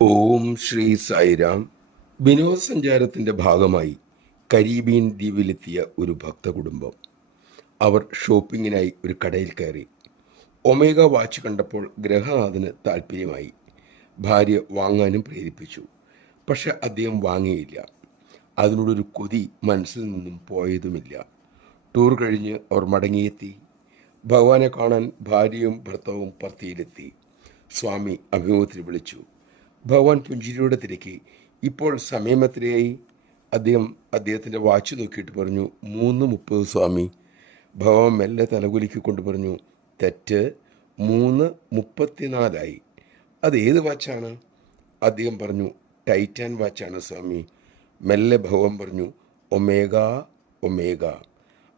ഓം ശ്രീ സായിരാം. വിനോദസഞ്ചാരത്തിൻ്റെ ഭാഗമായി കരീബിയൻ ദ്വീപിലെത്തിയ ഒരു ഭക്ത കുടുംബം. അവർ ഷോപ്പിങ്ങിനായി ഒരു കടയിൽ കയറി. ഒമേഗ വാച്ച് കണ്ടപ്പോൾ ഗ്രഹനാഥന് താല്പര്യമായി. ഭാര്യ വാങ്ങാനും പ്രേരിപ്പിച്ചു. പക്ഷെ അദ്ദേഹം വാങ്ങിയില്ല. അതിനോടൊരു കൊതി മനസ്സിൽ നിന്നും പോയതുമില്ല. ടൂർ കഴിഞ്ഞ് അവർ മടങ്ങിയെത്തി. ഭഗവാനെ കാണാൻ ഭാര്യയും ഭർത്താവും പർത്തിയിലെത്തി. സ്വാമി അഭിമുഖത്തിൽ വിളിച്ചു. ഭഗവാൻ പുഞ്ചിരിയോടെ തിരക്കി. ഇപ്പോൾ സമയം എത്രയായി? അദ്ദേഹത്തിൻ്റെ വാച്ച് നോക്കിയിട്ട് പറഞ്ഞു, 3:30 സ്വാമി. ഭഗവാൻ മെല്ലെ തലകുലുക്കിക്കൊണ്ട് പറഞ്ഞു, തെറ്റ്, 3:34. അത് ഏത് വാച്ചാണ്? അദ്ദേഹം പറഞ്ഞു, ടൈറ്റാൻ വാച്ചാണ് സ്വാമി. മെല്ലെ ഭഗവാൻ പറഞ്ഞു, ഒമേഗ ഒമേഗ.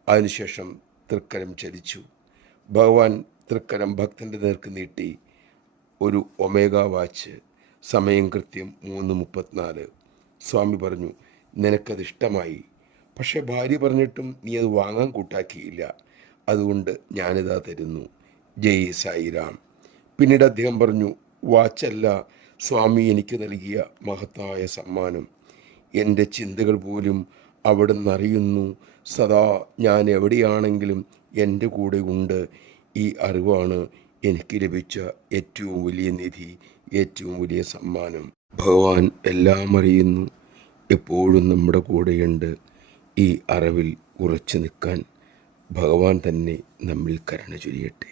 അതിനുശേഷം തൃക്കരം ചലിച്ചു. ഭഗവാൻ തൃക്കരം ഭക്തൻ്റെ നേർക്ക് നീട്ടി. ഒരു ഒമേഗ വാച്ച്. സമയം കൃത്യം 3:34. സ്വാമി പറഞ്ഞു, നിനക്കതിഷ്ടമായി. പക്ഷെ ഭാര്യ പറഞ്ഞിട്ടും നീ അത് വാങ്ങാൻ കൂട്ടാക്കിയില്ല. അതുകൊണ്ട് ഞാനിതാ തരുന്നു. ജയ് സായിരാം. പിന്നീട് അദ്ദേഹം പറഞ്ഞു, വാച്ചല്ല സ്വാമി എനിക്ക് നൽകിയ മഹത്തായ സമ്മാനം. എൻ്റെ ചിന്തകൾ പോലും അവിടെ നിന്നറിയുന്നു. സദാ ഞാൻ എവിടെയാണെങ്കിലും എൻ്റെ കൂടെ ഉണ്ട്. ഈ അറിവാണ് എനിക്ക് ലഭിച്ച ഏറ്റവും വലിയ നിധി, ഏറ്റവും വലിയ സമ്മാനം. ഭഗവാൻ എല്ലാം അറിയുന്നു, എപ്പോഴും നമ്മുടെ കൂടെയുണ്ട്. ഈ അറിവിൽ ഉറച്ചു നിൽക്കാൻ ഭഗവാൻ തന്നെ നമ്മിൽ കരുണ ചൊരിയട്ടെ.